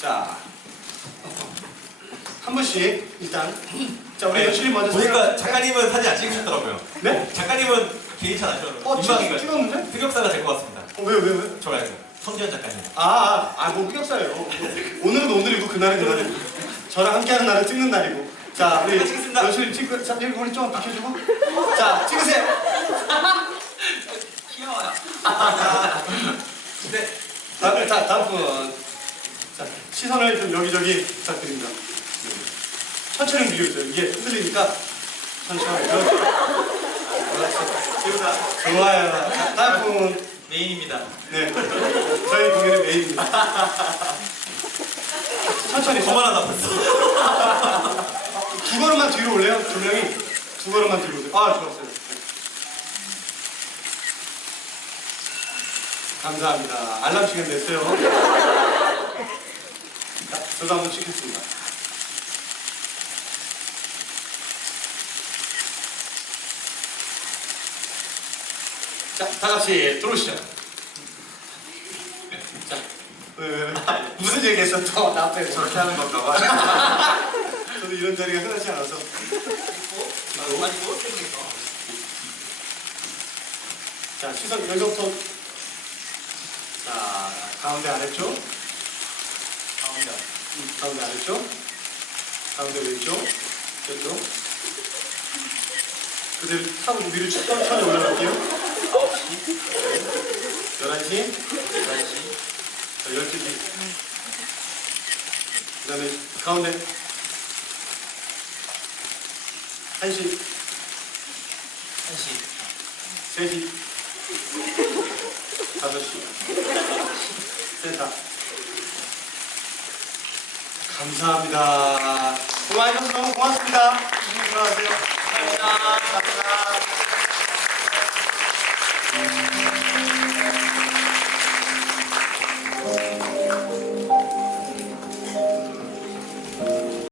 자, 한 분씩 일단. 자, 우리 네, 연출님 먼저. 보니까 작가님은 사진 안 찍으셨더라고요. 네? 작가님은 개인차 안 하셔도 어, 찍, 민망해가지고 찍었는데? 흑역사가 될 것 같습니다. 어, 왜, 왜, 왜? 저 말고 성지현 작가님. 아, 아, 아, 뭐 흑역사예요. 오늘은 오늘이고 그날은 그날이고. 저랑 함께하는 날은 찍는 날이고. 자, 우리 찍겠습니다. 연출님 찍고, 자, 여기 우리 좀 비켜주고. 자, 찍으세요. 귀여워요. 네. 다음, 자, 다음 분. 자, 시선을 좀 여기저기 부탁드립니다. 천천히 움직여주세요. 이게 흔들리니까 천천히. 지우다 좋아요. 자, 다음 분. 메인입니다. 네. 저희 공연의 메인입니다. 천천히. 하나 봤어. 두 걸음만 뒤로 올래요? 두 명이 두 걸음만 뒤로 오세요. 아, 좋았어요. 감사합니다. 알람 시간 됐어요. 자, 저도 한번 찍겠습니다. 자, 다 같이 들어오시죠. 자, 왜, 왜, 왜? 무슨 얘기했어? 또 나한테 저렇게 하는 건가 봐. 저도 이런 자리가 흔하지 않아서. 자, 시선 여기부터. 자, 가운데 아래쪽. 음, 가운데 아래쪽. 가운데 왼쪽. 왼쪽. 그대로 타고 위로 천천히 올라갈게요. 9시, 11시. 11시, 자, 12시. 그 다음에 가운데. 1시. 1시, 3시. 5시. 센터. 감사합니다. 수고 많으셔서 너무 고맙습니다. 조심히 들어가세요.